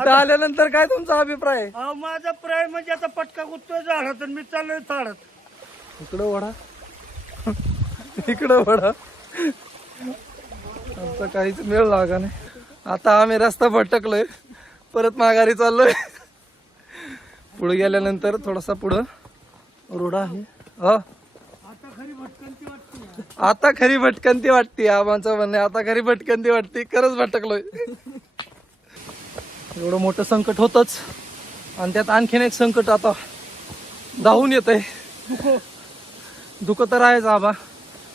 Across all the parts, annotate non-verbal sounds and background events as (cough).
इथं आल्यानंतर काय तुमचा अभिप्राय? आहे? अहो माझा प्राय म्हणजे आता पटका गुत्तो झाडात आणि मी चाललोय चालत इकडं वडा. इकडं वडा. आमचा काहीच मेळ लागा नाही. आता आम्ही रस्ता भटकलोय. परत माघारी चाललोय. पुढे गेल्यानंतर थोडासा पुढं रोड आहे. हा. आता खरी भटकंती वाटते. आता खरी भटकंती वाटते. आबांचं म्हणणे आता खरी भटकंती वाटते. खरंच भटकलोय. एवढं मोठं संकट होतच. आणि त्यात आणखीन एक संकट आता धावून येत आहे (laughs) दुःख तर आहेच आबा.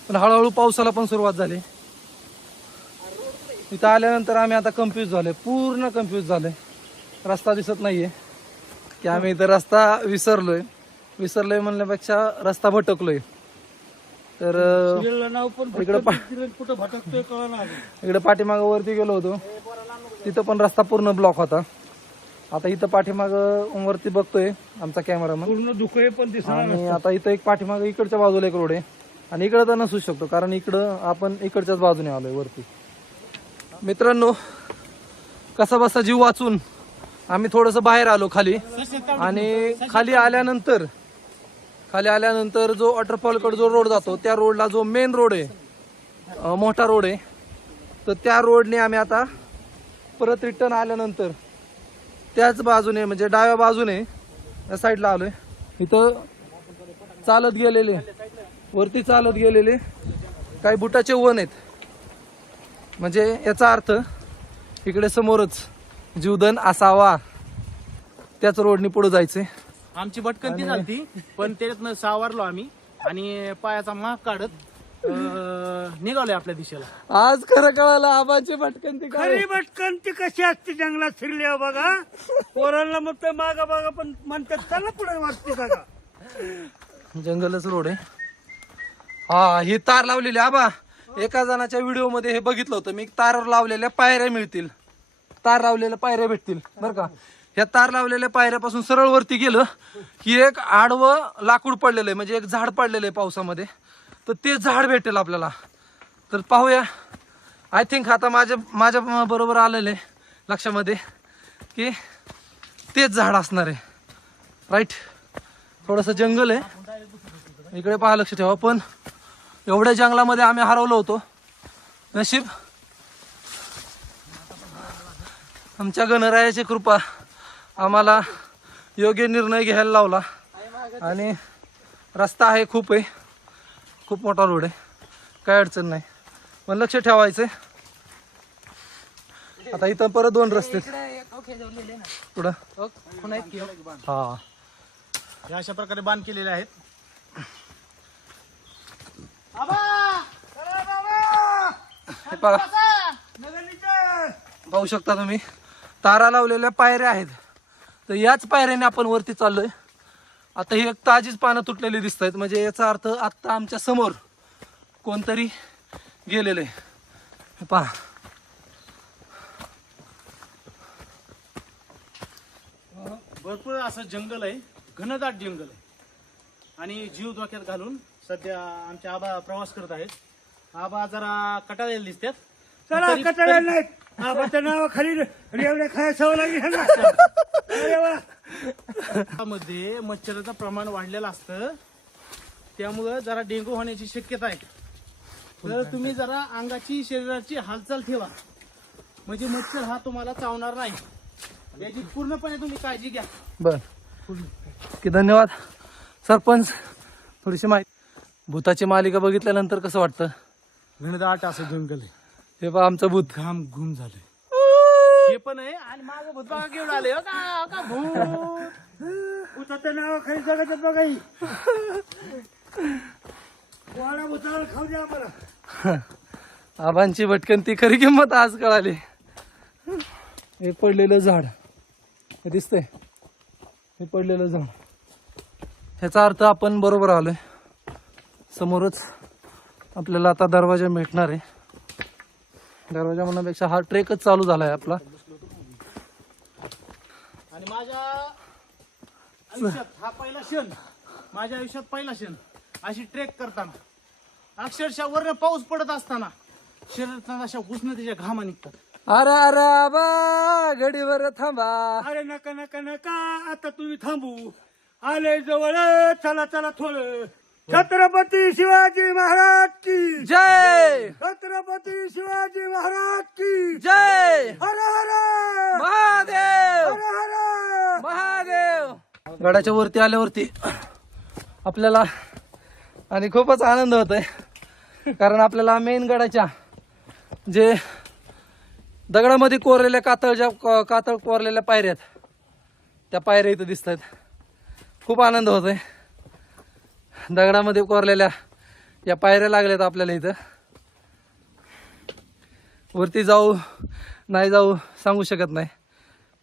पण हळूहळू पावसाला पण सुरुवात झाली. इथं आल्यानंतर आम्ही आता कन्फ्यूज झालोय. पूर्ण कन्फ्यूज झालोय. रस्ता दिसत नाहीये. की आम्ही इथं रस्ता विसरलोय. विसरलोय म्हणण्यापेक्षा रस्ता भटकलोय. तर इकडं पा- इकडे पाठीमाग वरती गेलो होतो. तिथं पण रस्ता पूर्ण ब्लॉक होता. आता इथं पाठीमाग वरती बघतोय आमचा कॅमेरामन पूर्ण दुःख पण दिसणार आणि आता इथं एक पाठीमाग इकडच्या बाजूला एक रोड आहे. आणि इकडं तर नसू शकतो कारण इकडं आपण इकडच्याच बाजूने आलोय वरती. मित्रांनो कसा बसा जीव वाचून आम्ही थोडस बाहेर आलो खाली. आणि खाली आल्यानंतर खाली आल्यानंतर जो वॉटरफॉलकडे जो रोड जातो त्या रोडला जो मेन रोड आहे मोठा रोड आहे तर त्या रोडने आम्ही आता परत रिटर्न आल्यानंतर त्याच बाजूने म्हणजे डाव्या बाजूने या साईडला आलोय. इथं चालत गेलेले वरती चालत गेलेले काही बुटाचे वन आहेत. म्हणजे याचा अर्थ इकडे समोरच जीवधन असावा त्याच रोडनी पुढे जायचंय. आमची भटकंती झालती पण त्याच्यातनं सावरलो आम्ही आणि पायाचा माग काढत अं, निघालोय आपल्या दिशेला. आज खरं कळालं आबाची भटकंती काय? खरी भटकंती कशी असते जंगलात फिरली आहे बघा. पोरांना मग ते मागा बघा पण म्हणतात चला पुढे वाटते बघा. जंगलच रोड आहे. हा ही तार लावलेली आबा. एका जणाच्या व्हिडिओमध्ये हे बघितलं होतं. मी तार लावलेल्या पायऱ्या मिळतील. तार लावलेल्या पायऱ्या भेटतील बरं का? ह्या तार लावलेल्या पायऱ्यापासून सरळ वरती गेलं की एक आडवं लाकूड पडलेलं आहे म्हणजे एक झाड पडलेलं आहे पावसामध्ये. तर ते झाड भेटेल आपल्याला. तर पाहूया. आय थिंक आता माझ्या माझ्या बरोबर आलेलं आहे लक्षामध्ये की तेच झाड असणार आहे. राईट थोडंसं जंगल आहे. इकडे पहा लक्ष ठेवा. पण एवढ्या जंगलामध्ये आम्ही हरवलो होतो. नशीब. आमच्या गणरायाची कृपा. आम्हाला योग्य निर्णय घ्यायला लावला. आणि रस्ता आहे खूप आहे. खूप मोठा रोड आहे. काय अडचण नाही. पण लक्ष ठेवायचंय. आता इथं परत दोन रस्ते आहेत. पुढं. हा. हे अशा प्रकारे बांध केलेले आहेत. हे पहा. पाहू शकता तुम्ही. तारा लावलेल्या पायऱ्या आहेत. तर याच पायऱ्याने आपण वरती चाललोय. आता ही एक ताजीच पानं तुटलेली दिसत आहेत म्हणजे याचा अर्थ आत्ता आमच्यासमोर कोणतरी गेलेलं आहे. पहा. भरपूर असं जंगल आहे. घनदाट जंगल आहे. आणि जीव धोक्यात घालून सध्या आमचे आबा प्रवास करत आहेत. आबा जरा कटाळलेले दिसतात. चला कटाळ्या नाहीत. आबाच्या नावाखाली रेवड्या खाया सवय लागली. मध्ये मच्छराचं प्रमाण वाढलेलं असतं. त्यामुळं जरा डेंगू होण्याची शक्यता आहे. तर तुम्ही जरा अंगाची शरीराची हालचाल ठेवा. म्हणजे मच्छर हा तुम्हाला चावणार नाही. याची पूर्णपणे तुम्ही काळजी घ्या. बर. की धन्यवाद. सरपंच थोडीशी माहिती. भूताची मालिका बघितल्यानंतर कसं वाटतं? घनदाट असं जंगल आहे. हे पहा आमचं भूत. घाम घुम झाले हे पण आहे. आणि माझं भूत बघा केवढं आले. हो का हो का भूत? भूताच्या नावाखाली जगाच्यात बघा ही. वाडा भूताला खाऊ द्या आम्हाला. आबांची भटकंती खरी किंमत आज कळाली. हे पडलेलं झाड. हे दिसतंय. हे पडलेलं झाड. ह्याचा अर्थ आपण बरोबर आलोय. समोरच आपल्याला आता दरवाजा भेटणार आहे. दरवाजा म्हणण्यापेक्षा हा ट्रेकच चालू झालाय आपला. आणि माझ्या आयुष्यात हा पहिला क्षण माझ्या आयुष्यात पहिला क्षण अशी ट्रेक करताना. अक्षरशः वरनं पाऊस पडत असताना शरीरात अशा उष्णतेच्या घामा निघतात. अरे अरे आबा घडीवर थांबा. अरे नका नका नका आता तुम्ही थांबू. आले जवळ चला चला थोडं. छत्रपती शिवाजी महाराज की जय! छत्रपती शिवाजी महाराज की जय! हर हर! महादेव! हर हर! महादेव! गडाच्या वरती आल्यावरती आपल्याला आणि खूपच आनंद होत आहे कारण आपल्याला मेन गडाच्या जे दगडामध्ये कोरलेल्या कातळ ज्या क- कातळ कोरलेल्या पायऱ्या आहेत त्या पायऱ्या इथं दिसत आहेत खूप आनंद होत आहे दगडामध्ये कोरलेल्या या पायऱ्या लागल्यात आपल्याला इथं. वरती जाऊ नाही जाऊ सांगू शकत नाही.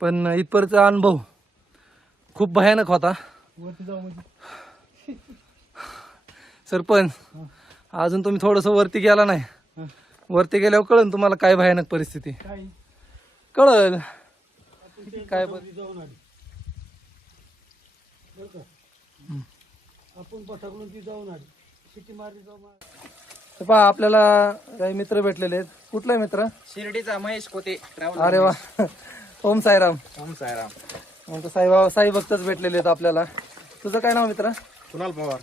पण इथपर्यंतचा अनुभव खूप भयानक होता. वरती जाऊ म्हणजे? सरपंच अजून तुम्ही थोडस वरती गेला नाही. वरती गेल्यावर कळन तुम्हाला काय भयानक परिस्थिती. काय? कळल. काय जाऊन? आपण पथकडून ती जाऊन आली. शिटी मारली जाऊन आली. तर पहा आपल्याला काही मित्र भेटलेले आहेत. कुठला मित्र? शिर्डीचा महेश कोते. अरे वा. ओम साईराम. ओम साईराम. आमचं साईबाबा साई भक्तच भेटलेले आहेत आपल्याला. तुझं काय नाव मित्र? कुणाल पवार.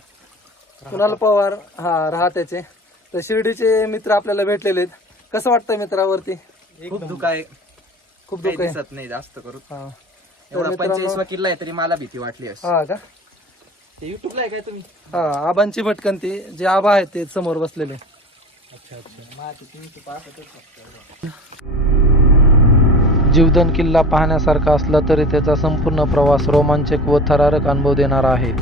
कुणाल पवार. हा राहत्याचे तर शिर्डीचे मित्र आपल्याला भेटलेले आहेत. कसं वाटतंय मित्रावरती? खूप दुःख आहे खूप दुःख आहे दिसत नाही जास्त करून. हा. एवढा किल्ला आहे तरी मला भीती वाटली हा का? ते युट्यूबला आहे काय तुम्ही? हा आबांची भटकंती. जे आबा आहेत ते समोर बसलेले. जीवदन किल्ला पाहण्यासारखा असला तरी त्याचा संपूर्ण प्रवास रोमांचक व थरारक अनुभव देणारा आहे.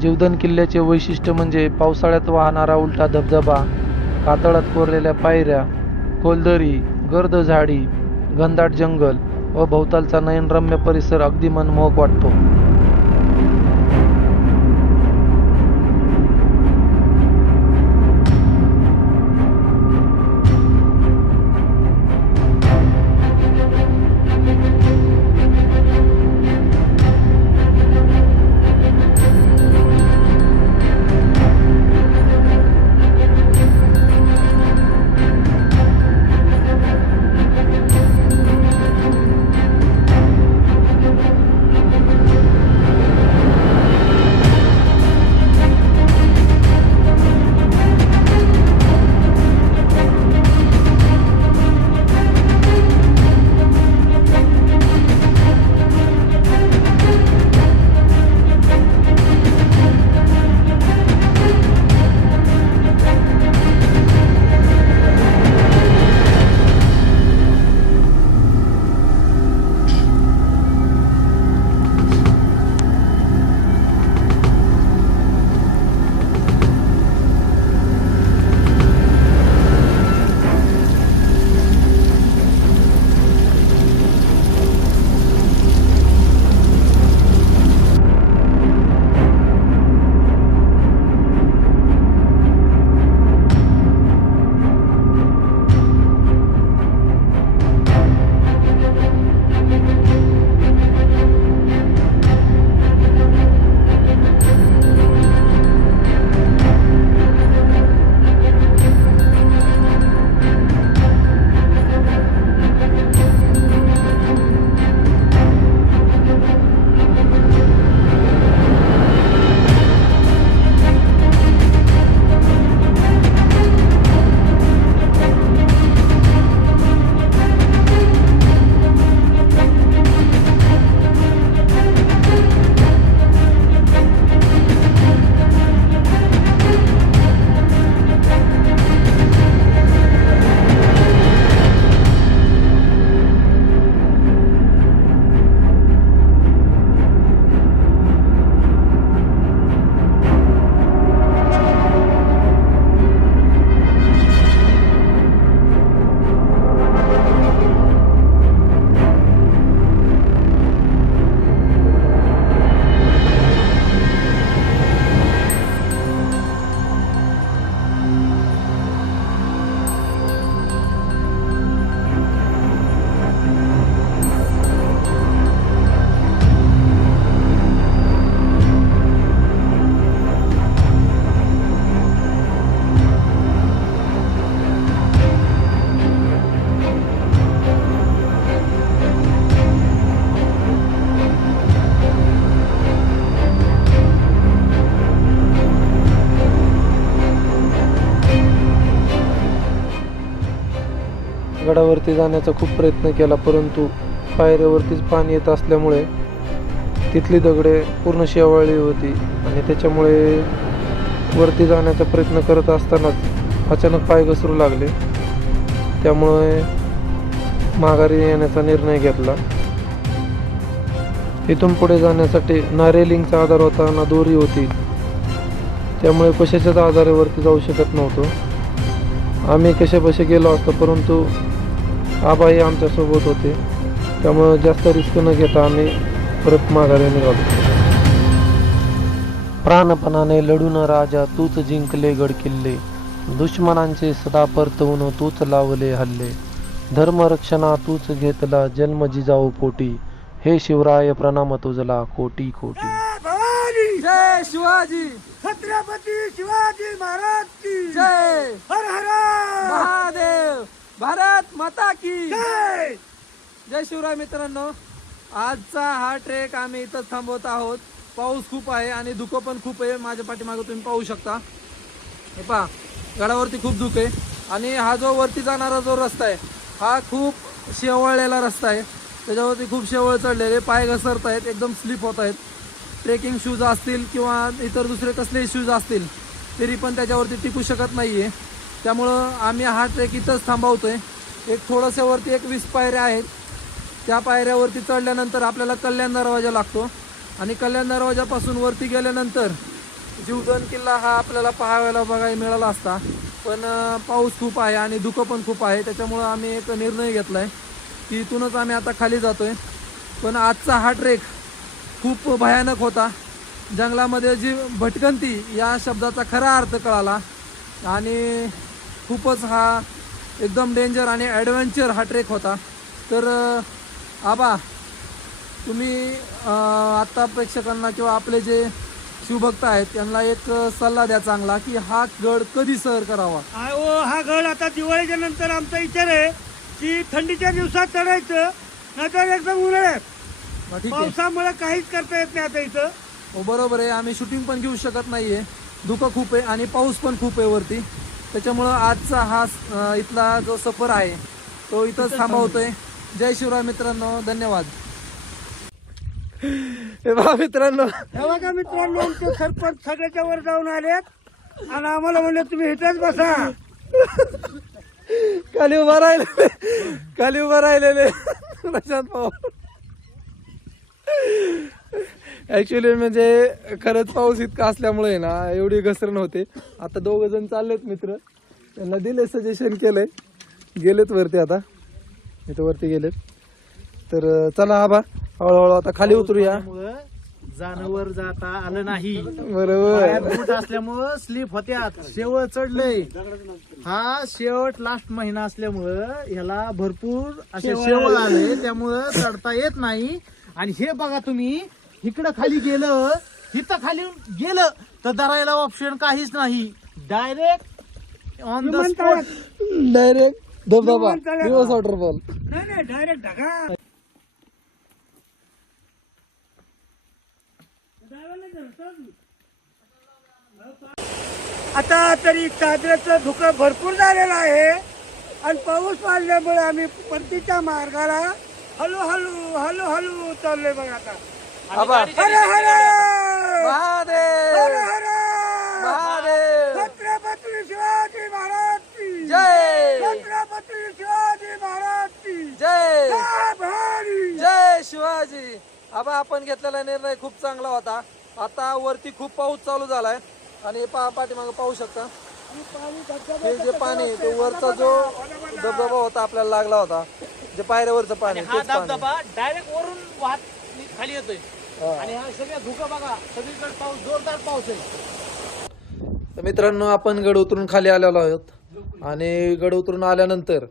जीवदन किल्ल्याचे वैशिष्ट्य म्हणजे पावसाळ्यात वाहणारा उलटा धबधबा कातळात कोरलेल्या पायऱ्या खोलदरी गर्द झाडी घनदाट जंगल व भोवतालचा नयनरम्य परिसर अगदी मनमोहक वाटतो. झाडावरती जाण्याचा खूप प्रयत्न केला परंतु पायऱ्यावरतीच पाणी येत असल्यामुळे तिथली दगडे पूर्ण शेवाळली होती आणि त्याच्यामुळे वरती जाण्याचा प्रयत्न करत असतानाच अचानक पाय घसरू लागले. त्यामुळे माघारी येण्याचा निर्णय घेतला. इथून पुढे जाण्यासाठी ना रेलिंगचा आधार होता ना दोरी होती. त्यामुळे कशाच्याच आधारावरती जाऊ शकत नव्हतो. आम्ही कशाबशा गेलो असतो परंतु आबाही आमच्यासोबत होते. त्यामुळे जास्त रिस्क न घेता आम्ही परत माघारी निघालो. प्राणपणाने लढून राजा तूच जिंकले गड किल्ले दुश्मनांचे सदा परतवून तूच लावले हल्ले. धर्मरक्षणा तूच घेतला जन्म जिजाऊ पोटी. हे शिवराय प्रणाम तुझला कोटी कोटी. जय शिवाजी! छत्रपती शिवाजी महाराज की जय हर हर! महादेव! भारत माता की जय! जय शिवराय मित्रांनो आजचा हा ट्रेक आम्ही इथंच थांबवत आहोत. पाऊस खूप आहे आणि धुकं पण खूप आहे. माझ्या पाठीमागे तुम्ही पाहू शकता. हे पहा गडावरती खूप धुकं आहे. आणि हा जो वरती जाणारा जो रस्ता आहे हा खूप शेवळलेला रस्ता आहे. त्याच्यावरती खूप शेवळ चढलेले पाय घसरत आहेत एकदम स्लिप होत आहेत. ट्रेकिंग शूज असतील किंवा इतर दुसरे कसलेही शूज असतील तरी पण त्याच्यावरती टिकू शकत नाही आहे त्यामुळं आम्ही हा ट्रेक इथंच थांबवतोय. एक थोडंसं वरती एक वीस पायऱ्या आहेत. त्या पायऱ्यावरती चढल्यानंतर आपल्याला कल्याण दरवाजा लागतो. आणि कल्याण दरवाजापासून वरती गेल्यानंतर जीवधन किल्ला हा आपल्याला पाहायला बघायला मिळाला असता. पण पाऊस खूप आहे आणि धुकं पण खूप आहे. त्याच्यामुळं आम्ही एक निर्णय घेतला आहे की इथूनच आम्ही आता खाली जातोय. पण आजचा हा ट्रेक खूप भयानक होता. जंगलामध्ये जी भटकंती या शब्दाचा खरा अर्थ कळाला. आणि खूपच हा एकदम डेंजर आणि ॲडव्हेंचर हा ट्रेक होता. तर आबा तुम्ही आत्ता प्रेक्षकांना किंवा आपले जे शिवभक्त आहेत त्यांना एक सल्ला द्या चांगला की हा गड कधी सहर करावा? हा गड आता दिवाळीच्या नंतर आमचा विचार आहे की थंडीच्या दिवसात चढायचं नाहीतर एकदम उन्हाळ्यात. पावसामुळे काहीच करता येत नाही आता इथं. हो बरोबर आहे. आम्ही शूटिंग पण घेऊ शकत नाहीये. धुकं खूप आहे आणि पाऊस पण खूप आहे वरती. त्याच्यामुळं आजचा हा अं, इथला जो सफर आहे तो इथंच थांबवतोय. जय शिवराय मित्रांनो धन्यवाद. हे मित्रांनो. हे बघा मित्रांनो आमचे सरपंच सगळ्याच्या वर जाऊन आलेत. आणि आम्हाला म्हणले तुम्ही इथेच बसा. खाली उभा राहिलेले. खाली उभा राहिलेले. प्रशांत भाऊ. ऍक्च्युली म्हणजे खरंच पाऊस इतका असल्यामुळे ना एवढी घसरण होते. आता दोघ जण चाललेत मित्र. त्यांना दिले सजेशन केलंय. गेलेत वरती आता. इथं वरती गेलेत. तर चला आबा हळूहळू आता खाली उतरूया. जाणवर जाता आलं नाही. बरोबर. असल्यामुळं स्लीप होत्यात. शेवळ चढलंय. हा शेवट लास्ट महिना असल्यामुळं ह्याला भरपूर असे शेवळ आले. त्यामुळं चढता येत नाही. आणि हे बघा तुम्ही इकडं खाली गेलं इथं खाली गेलं तर धरायला ऑप्शन काहीच नाही. Direct on the spot direct धबधबा. दिवस वॉटरफॉल नाही नाही डायरेक्ट ढगा आता तरी चादराचं धुकं भरपूर झालेलं आहे. आणि पाऊस वाढल्यामुळे आम्ही परतीच्या मार्गाला हळूहळू हळूहळू चाललोय बघा आता. आबा हर हर! महादेव! हर महादेव! छत्रपती शिवाजी महाराज की जय! छत्रपती शिवाजी महाराज की जय! जय शिवाजी! आबा आपण घेतलेला निर्णय खूप चांगला होता. आता वरती खूप पाऊस चालू झालाय. आणि पा पाठीमागे पाहू शकता. हे जे पाणी ते वरचा जो धबधबा होता आपल्याला लागला होता. जे पायऱ्यावरचं पाणी हा धबधबा डायरेक्ट वरून वाहत खाली येतोय. आणि हा सगळ्या धुकं बघा. सगळीकडे पाऊस जोरदार पाऊस आहे. तर मित्रांनो आपण गड उतरून खाली आलेलो आहोत. आणि गड उतरून आल्यानंतर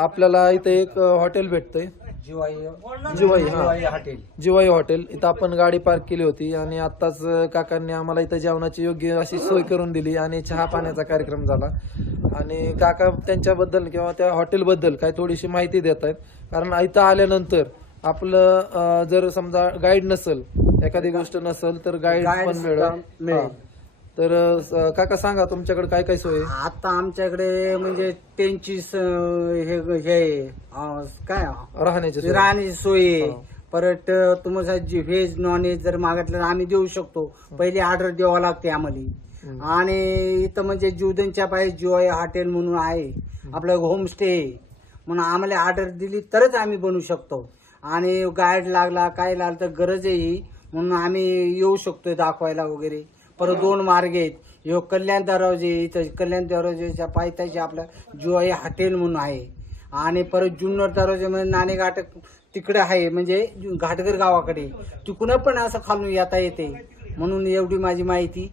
आपल्याला इथे एक हॉटेल भेटतंय. जिवाई हा. जिवाई हॉटेल. इथं आपण गाडी पार्क केली होती आणि आत्ताच काकांनी आम्हाला इथं जेवणाची योग्य अशी सोय करून दिली आणि चहा पाण्याचा कार्यक्रम झाला. आणि काका त्यांच्याबद्दल किंवा त्या हॉटेलबद्दल काही थोडीशी माहिती देत आहेत कारण इथं आल्यानंतर आपलं जर समजा गाईड नसल एखादी गोष्ट नसल तर गाईड पण मिळेल. हा. तर अं, काका सांगा तुमच्याकडे काय काय सोय? आहे? आता आमच्याकडे म्हणजे त्यांची स- हे हे अं, काय? राहण्याची सोय. राहण्याची सोय आहे. हो. परत अं, तुम्हाला जे व्हेज नॉन व्हेज जर मागितलं तर आम्ही देऊ शकतो. पहिली ऑर्डर द्यावं लागते आम्हाला. आणि इथं म्हणजे जीवदनच्या पाहिजे जिओ हॉटेल म्हणून आहे. आपलं होमस्टे म्हणून आम्हाला ऑर्डर दिली तरच आम्ही बनवू शकतो. आणि गाईड लागला काय लागलं तर गरज आहे ही. म्हणून आम्ही येऊ शकतो दाखवायला वगैरे. परत दोन मार्ग आहेत. ह्यो कल्याण दरवाजे इथं कल्याण दरवाजेच्या पायथ्याशी आपलं जुआई हॉटेल म्हणून आहे. आणि परत जुन्नर दरवाजेमध्ये नाणे घाट तिकडे आहे. म्हणजे घाटगर गावाकडे. तिकडून पण असं खालून येता येते. म्हणून एवढी माझी माहिती.